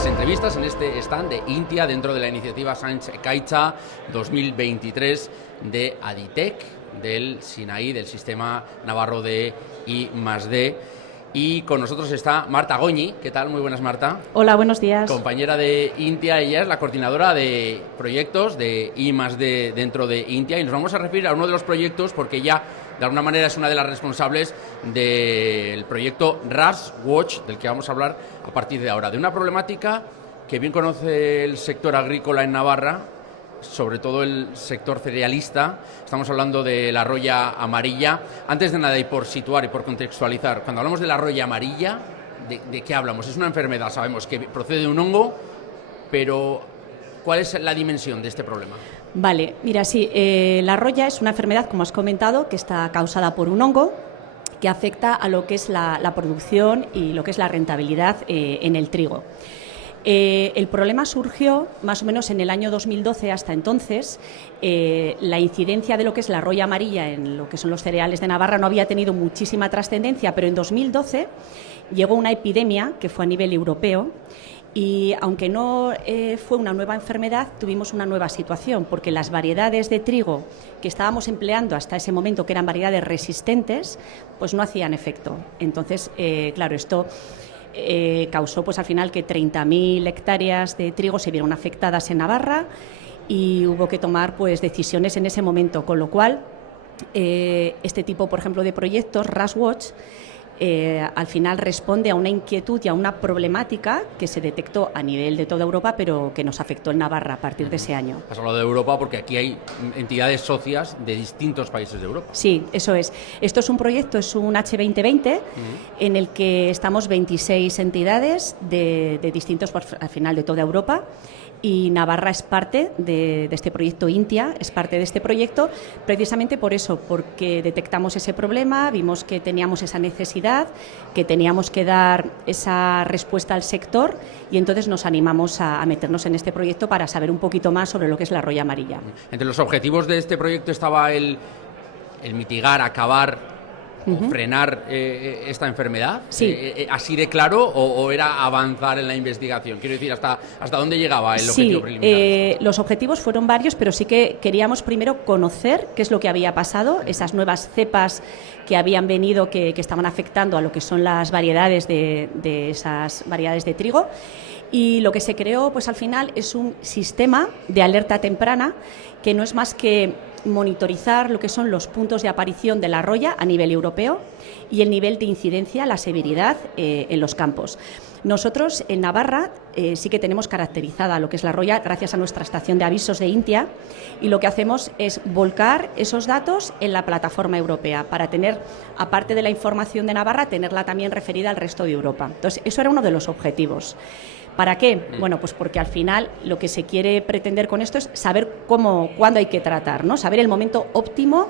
más entrevistas en este stand de INTIA dentro de la iniciativa Science Ekaitza 2023 de Aditec, del SINAI, del Sistema Navarro de I+D. Y con nosotros está Marta Goñi. ¿Qué tal? Muy buenas, Marta. Hola, buenos días. Compañera de INTIA, ella es la coordinadora de proyectos de I+D dentro de INTIA, y nos vamos a referir a uno de los proyectos porque ella, de alguna manera, es una de las responsables del proyecto RAS Watch, del que vamos a hablar a partir de ahora, de una problemática que bien conoce el sector agrícola en Navarra, sobre todo el sector cerealista. Estamos hablando de la roya amarilla. Antes de nada, y por situar y por contextualizar, cuando hablamos de la roya amarilla, ¿de qué hablamos? Es una enfermedad, sabemos que procede de un hongo, pero ¿cuál es la dimensión de este problema? Vale, mira, sí, la roya es una enfermedad, como has comentado, que está causada por un hongo que afecta a lo que es la producción y lo que es la rentabilidad en el trigo. El problema surgió más o menos en el año 2012. Hasta entonces, la incidencia de lo que es la roya amarilla en lo que son los cereales de Navarra no había tenido muchísima trascendencia, pero en 2012 llegó una epidemia que fue a nivel europeo. Y aunque no fue una nueva enfermedad, tuvimos una nueva situación, porque las variedades de trigo que estábamos empleando hasta ese momento, que eran variedades resistentes, pues no hacían efecto. Entonces, claro, esto causó pues al final que 30.000 hectáreas de trigo se vieron afectadas en Navarra, y hubo que tomar pues decisiones en ese momento, con lo cual este tipo, por ejemplo, de proyectos, RAS Watch, al final responde a una inquietud y a una problemática que se detectó a nivel de toda Europa, pero que nos afectó en Navarra a partir de ese año. Has hablado de Europa porque aquí hay entidades socias de distintos países de Europa. Sí, eso es. Esto es un proyecto, es un H2020, en el que estamos 26 entidades de distintos, al final de toda Europa. Y Navarra es parte de este proyecto. INTIA es parte de este proyecto precisamente por eso, porque detectamos ese problema, vimos que teníamos esa necesidad, que teníamos que dar esa respuesta al sector, y entonces nos animamos a meternos en este proyecto para saber un poquito más sobre lo que es la roya amarilla. Entre los objetivos de este proyecto estaba el mitigar, acabar o frenar esta enfermedad. Sí. ¿Así de claro o era avanzar en la investigación? Quiero decir, ¿hasta dónde llegaba el objetivo preliminar? Los objetivos fueron varios, pero sí que queríamos primero conocer qué es lo que había pasado, esas nuevas cepas que habían venido, que estaban afectando a lo que son las variedades de esas variedades de trigo. Y lo que se creó, pues al final, es un sistema de alerta temprana que no es más que monitorizar lo que son los puntos de aparición de la roya a nivel europeo y el nivel de incidencia, la severidad en los campos. Nosotros en Navarra sí que tenemos caracterizada lo que es la roya gracias a nuestra estación de avisos de INTIA, y lo que hacemos es volcar esos datos en la plataforma europea para tener, aparte de la información de Navarra, tenerla también referida al resto de Europa. Entonces, eso era uno de los objetivos. ¿Para qué? Bueno, pues porque al final lo que se quiere pretender con esto es saber cuándo hay que tratar, ¿no? Saber el momento óptimo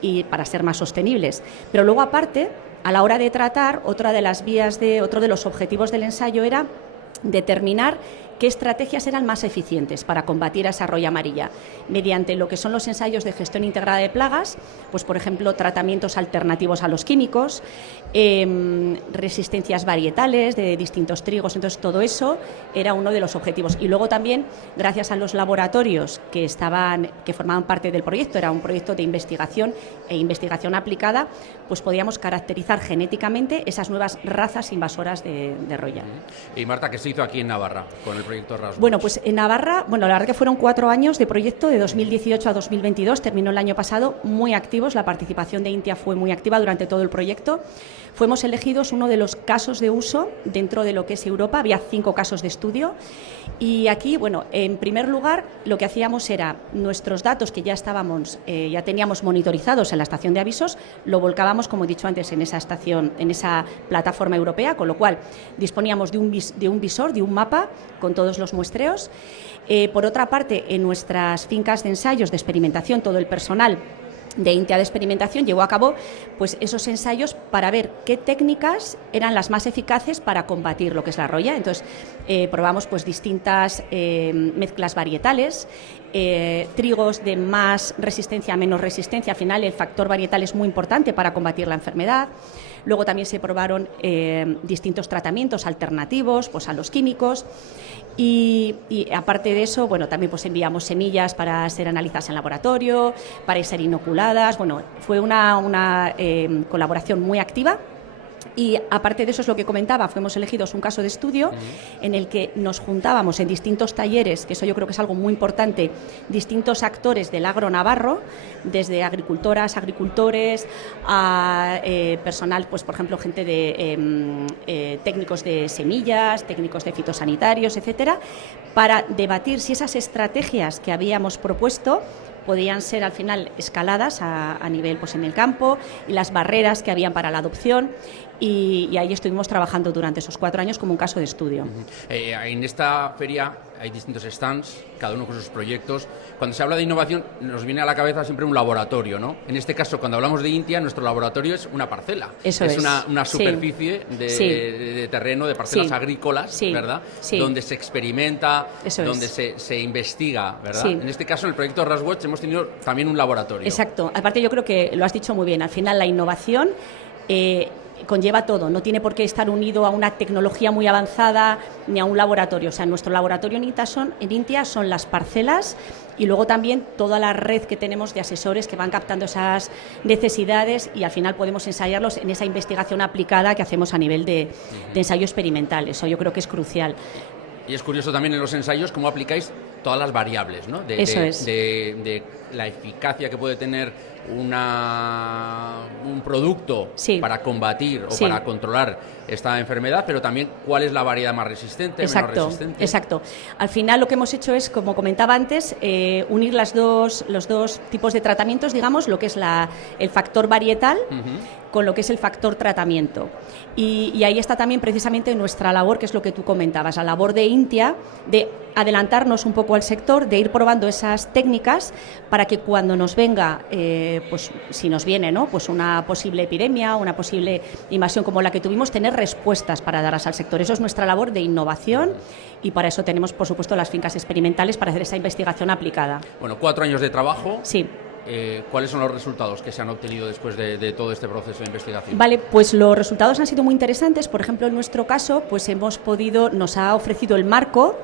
y para ser más sostenibles. Pero luego, aparte, a la hora de tratar, otro de los objetivos del ensayo era determinar qué estrategias eran más eficientes para combatir a esa roya amarilla, mediante lo que son los ensayos de gestión integrada de plagas, pues por ejemplo tratamientos alternativos a los químicos, resistencias varietales de distintos trigos. Entonces todo eso era uno de los objetivos. Y luego también, gracias a los laboratorios que formaban parte del proyecto, era un proyecto de investigación e investigación aplicada, pues podíamos caracterizar genéticamente esas nuevas razas invasoras de roya. Y Marta, ¿qué se hizo aquí en Navarra con el proyecto RAS Watch? Bueno, pues en Navarra, la verdad que fueron 4 años de proyecto, de 2018 a 2022, terminó el año pasado, muy activos, la participación de INTIA fue muy activa durante todo el proyecto. Fuimos elegidos uno de los casos de uso dentro de lo que es Europa, había 5 casos de estudio, y aquí, en primer lugar, lo que hacíamos era nuestros datos que ya teníamos monitorizados en la estación de avisos, lo volcábamos, como he dicho antes, en esa estación, en esa plataforma europea, con lo cual disponíamos de un visor, de un mapa con todos los muestreos. Por otra parte, en nuestras fincas de ensayos de experimentación, todo el personal de INTIA de experimentación llevó a cabo pues esos ensayos para ver qué técnicas eran las más eficaces para combatir lo que es la roya. Entonces probamos pues distintas mezclas varietales, trigos de más resistencia a menos resistencia. Al final el factor varietal es muy importante para combatir la enfermedad. Luego también se probaron distintos tratamientos alternativos pues, a los químicos y aparte de eso, bueno, también pues, enviamos semillas para ser analizadas en laboratorio, para ser inoculadas. Bueno, fue una colaboración muy activa. Y aparte de eso es lo que comentaba, fuimos elegidos un caso de estudio en el que nos juntábamos en distintos talleres, que eso yo creo que es algo muy importante, distintos actores del agro navarro, desde agricultoras, agricultores, a personal, pues por ejemplo, gente de técnicos de semillas, técnicos de fitosanitarios, etcétera, para debatir si esas estrategias que habíamos propuesto podían ser al final escaladas a nivel pues en el campo y las barreras que habían para la adopción y ahí estuvimos trabajando durante esos 4 años como un caso de estudio. En esta feria hay distintos stands, cada uno con sus proyectos. Cuando se habla de innovación nos viene a la cabeza siempre un laboratorio, ¿no? En este caso, cuando hablamos de INTIA, nuestro laboratorio es una parcela. Eso es una superficie de terreno, de parcelas agrícolas, ¿verdad? Sí. Donde se experimenta, eso donde se investiga, ¿verdad? Sí. En este caso, en el proyecto RasWatch hemos tenido también un laboratorio. Exacto. Aparte yo creo que lo has dicho muy bien. Al final la innovación conlleva todo, no tiene por qué estar unido a una tecnología muy avanzada ni a un laboratorio. O sea, nuestro laboratorio en INTIA son las parcelas y luego también toda la red que tenemos de asesores que van captando esas necesidades y al final podemos ensayarlos en esa investigación aplicada que hacemos a nivel de ensayo experimental. Eso yo creo que es crucial. Y es curioso también en los ensayos cómo aplicáis todas las variables, ¿no? De la eficacia que puede tener un producto para combatir o para controlar esta enfermedad, pero también cuál es la variedad más resistente, menos resistente. Exacto. Al final lo que hemos hecho es, como comentaba antes, unir los dos tipos de tratamientos, digamos, lo que es el factor varietal con lo que es el factor tratamiento. Y ahí está también precisamente nuestra labor, que es lo que tú comentabas, la labor de INTIA, de adelantarnos un poco al sector, de ir probando esas técnicas para que cuando nos venga, pues si nos viene, ¿no? Pues una posible epidemia, una posible invasión como la que tuvimos, tener respuestas para darlas al sector. Eso es nuestra labor de innovación y para eso tenemos, por supuesto, las fincas experimentales para hacer esa investigación aplicada. Bueno, 4 años de trabajo. Sí. ¿Cuáles son los resultados que se han obtenido después de todo este proceso de investigación? Vale, pues los resultados han sido muy interesantes. Por ejemplo, en nuestro caso, pues nos ha ofrecido el marco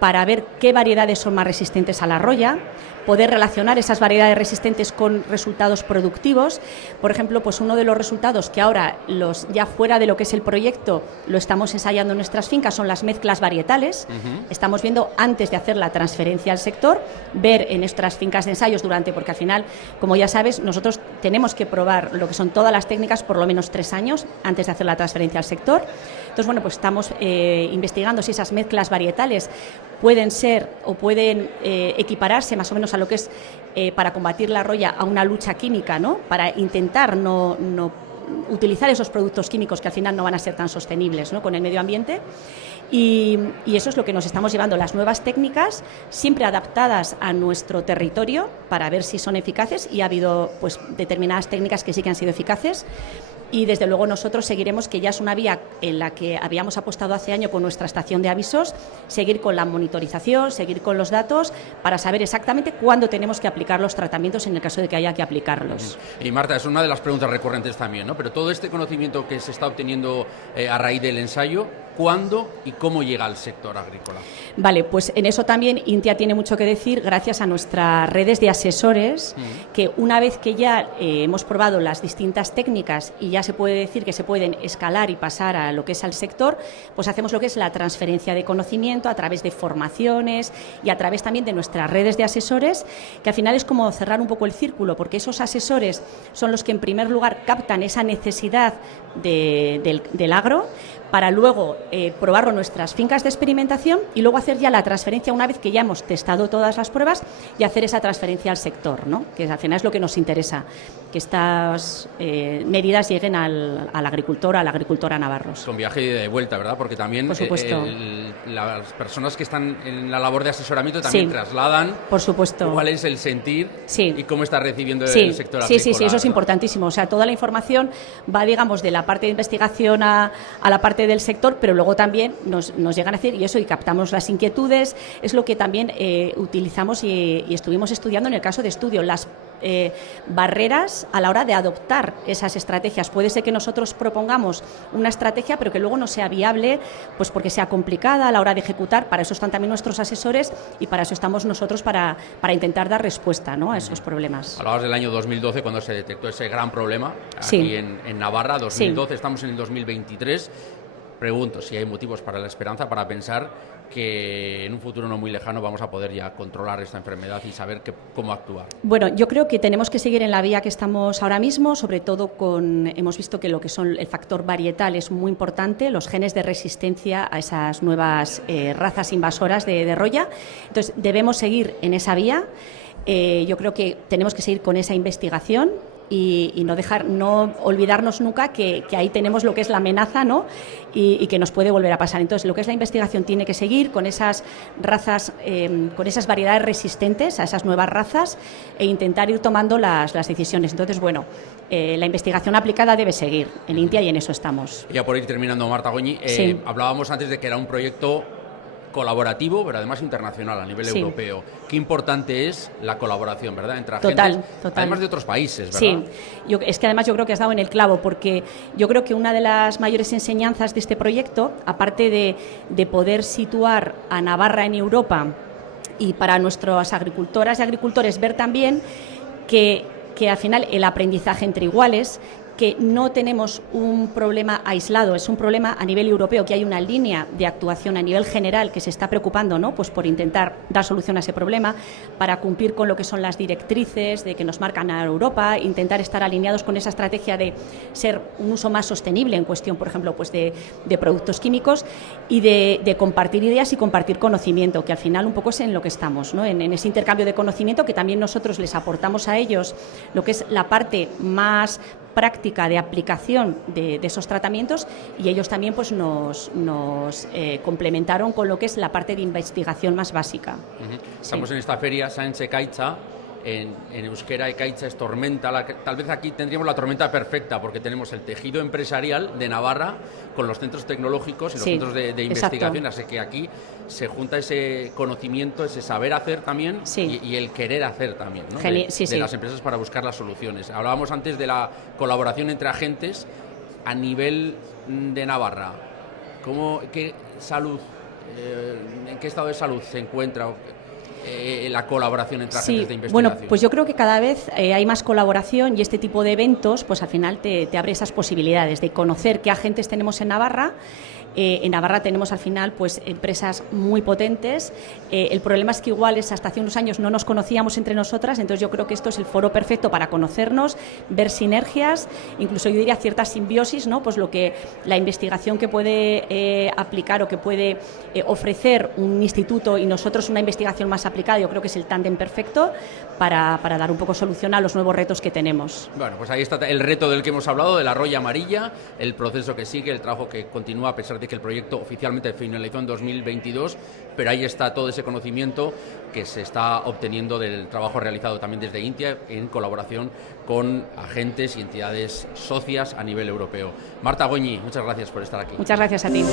para ver qué variedades son más resistentes a la roya, poder relacionar esas variedades resistentes con resultados productivos. Por ejemplo, pues uno de los resultados que ahora, ya fuera de lo que es el proyecto, lo estamos ensayando en nuestras fincas, son las mezclas varietales. Estamos viendo, antes de hacer la transferencia al sector, ver en nuestras fincas de ensayos porque al final, como ya sabes, nosotros tenemos que probar lo que son todas las técnicas por lo menos 3 años antes de hacer la transferencia al sector. Entonces, bueno, pues estamos investigando si esas mezclas varietales pueden ser o pueden equipararse más o menos a lo que es para combatir la roya a una lucha química, ¿no? Para intentar no utilizar esos productos químicos que al final no van a ser tan sostenibles, ¿no? Con el medio ambiente. Y eso es lo que nos estamos llevando, las nuevas técnicas, siempre adaptadas a nuestro territorio para ver si son eficaces, y ha habido pues determinadas técnicas que sí que han sido eficaces. Y desde luego nosotros seguiremos, que ya es una vía en la que habíamos apostado hace año con nuestra estación de avisos, seguir con la monitorización, seguir con los datos para saber exactamente cuándo tenemos que aplicar los tratamientos en el caso de que haya que aplicarlos. Y Marta, es una de las preguntas recurrentes también, ¿no? Pero todo este conocimiento que se está obteniendo a raíz del ensayo, ¿cuándo y cómo llega al sector agrícola? Vale, pues en eso también INTIA tiene mucho que decir gracias a nuestras redes de asesores, que una vez que ya hemos probado las distintas técnicas y ya se puede decir que se pueden escalar y pasar a lo que es al sector, pues hacemos lo que es la transferencia de conocimiento a través de formaciones y a través también de nuestras redes de asesores, que al final es como cerrar un poco el círculo, porque esos asesores son los que en primer lugar captan esa necesidad del agro, para luego probarlo en nuestras fincas de experimentación y luego hacer ya la transferencia una vez que ya hemos testado todas las pruebas y hacer esa transferencia al sector, ¿no? Que al final es lo que nos interesa, que estas medidas lleguen encuentren al agricultor, a la agricultora navarros. Con viaje de vuelta, ¿verdad? Porque también por supuesto. Las personas que están en la labor de asesoramiento también trasladan por supuesto. Cuál es el sentir y cómo está recibiendo el sector agrícola. Sí, eso es importantísimo. O sea, toda la información va, digamos, de la parte de investigación a la parte del sector, pero luego también nos llegan a decir, y captamos las inquietudes, es lo que también utilizamos y estuvimos estudiando en el caso de estudio, las barreras a la hora de adoptar esas estrategias. Puede ser que nosotros propongamos una estrategia, pero que luego no sea viable, pues porque sea complicada a la hora de ejecutar. Para eso están también nuestros asesores y para eso estamos nosotros, para intentar dar respuesta, ¿no?, a esos problemas. Hablabas del año 2012, cuando se detectó ese gran problema aquí en Navarra. 2012, estamos en el 2023. Pregunto si hay motivos para la esperanza, para pensar que en un futuro no muy lejano vamos a poder ya controlar esta enfermedad y saber cómo actuar. Bueno, yo creo que tenemos que seguir en la vía que estamos ahora mismo, sobre todo hemos visto que lo que son el factor varietal es muy importante, los genes de resistencia a esas nuevas razas invasoras de roya. Entonces, debemos seguir en esa vía. Yo creo que tenemos que seguir con esa investigación y no olvidarnos nunca que ahí tenemos lo que es la amenaza, ¿no?, y que nos puede volver a pasar. Entonces, lo que es la investigación tiene que seguir con esas razas, con esas variedades resistentes a esas nuevas razas e intentar ir tomando las decisiones. Entonces, bueno, la investigación aplicada debe seguir en Intia y en eso estamos. Ya por ir terminando, Marta Goñi, hablábamos antes de que era un proyecto colaborativo, pero además internacional, a nivel europeo. Qué importante es la colaboración, ¿verdad?, entre agentes, además de otros países, ¿verdad? Sí, es que además yo creo que has dado en el clavo, porque yo creo que una de las mayores enseñanzas de este proyecto, aparte de poder situar a Navarra en Europa y para nuestras agricultoras y agricultores ver también que al final el aprendizaje entre iguales, que no tenemos un problema aislado, es un problema a nivel europeo, que hay una línea de actuación a nivel general que se está preocupando, ¿no?, pues por intentar dar solución a ese problema, para cumplir con lo que son las directrices de que nos marcan a Europa, intentar estar alineados con esa estrategia de ser un uso más sostenible en cuestión, por ejemplo, pues de productos químicos y de compartir ideas y compartir conocimiento, que al final un poco es en lo que estamos, ¿no?, en ese intercambio de conocimiento, que también nosotros les aportamos a ellos lo que es la parte más práctica de aplicación de esos tratamientos, y ellos también pues nos complementaron con lo que es la parte de investigación más básica. Estamos en esta feria Science Ekaitza, en euskera Ekaitza es tormenta, tal vez aquí tendríamos la tormenta perfecta, porque tenemos el tejido empresarial de Navarra con los centros tecnológicos y los centros de investigación, así que aquí se junta ese conocimiento, ese saber hacer también y el querer hacer también, ¿no?, de las empresas para buscar las soluciones. Hablábamos antes de la colaboración entre agentes a nivel de Navarra. ¿Qué salud, en qué estado de salud se encuentra la colaboración entre agentes de investigación? Bueno, pues yo creo que cada vez hay más colaboración, y este tipo de eventos pues al final te abre esas posibilidades de conocer qué agentes tenemos en Navarra. En Navarra tenemos al final pues empresas muy potentes. El problema es que igual hasta hace unos años no nos conocíamos entre nosotras, entonces yo creo que esto es el foro perfecto para conocernos, ver sinergias, incluso yo diría cierta simbiosis, ¿no?, pues lo que la investigación que puede aplicar o que puede ofrecer un instituto y nosotros una investigación más aplicada, yo creo que es el tándem perfecto para dar un poco solución a los nuevos retos que tenemos. Bueno, pues ahí está el reto del que hemos hablado, de la roya amarilla, el proceso que sigue, el trabajo que continúa a pesar de que el proyecto oficialmente finalizó en 2022, pero ahí está todo ese conocimiento que se está obteniendo del trabajo realizado también desde Intia en colaboración con agentes y entidades socias a nivel europeo. Marta Goñi, muchas gracias por estar aquí. Muchas gracias a ti.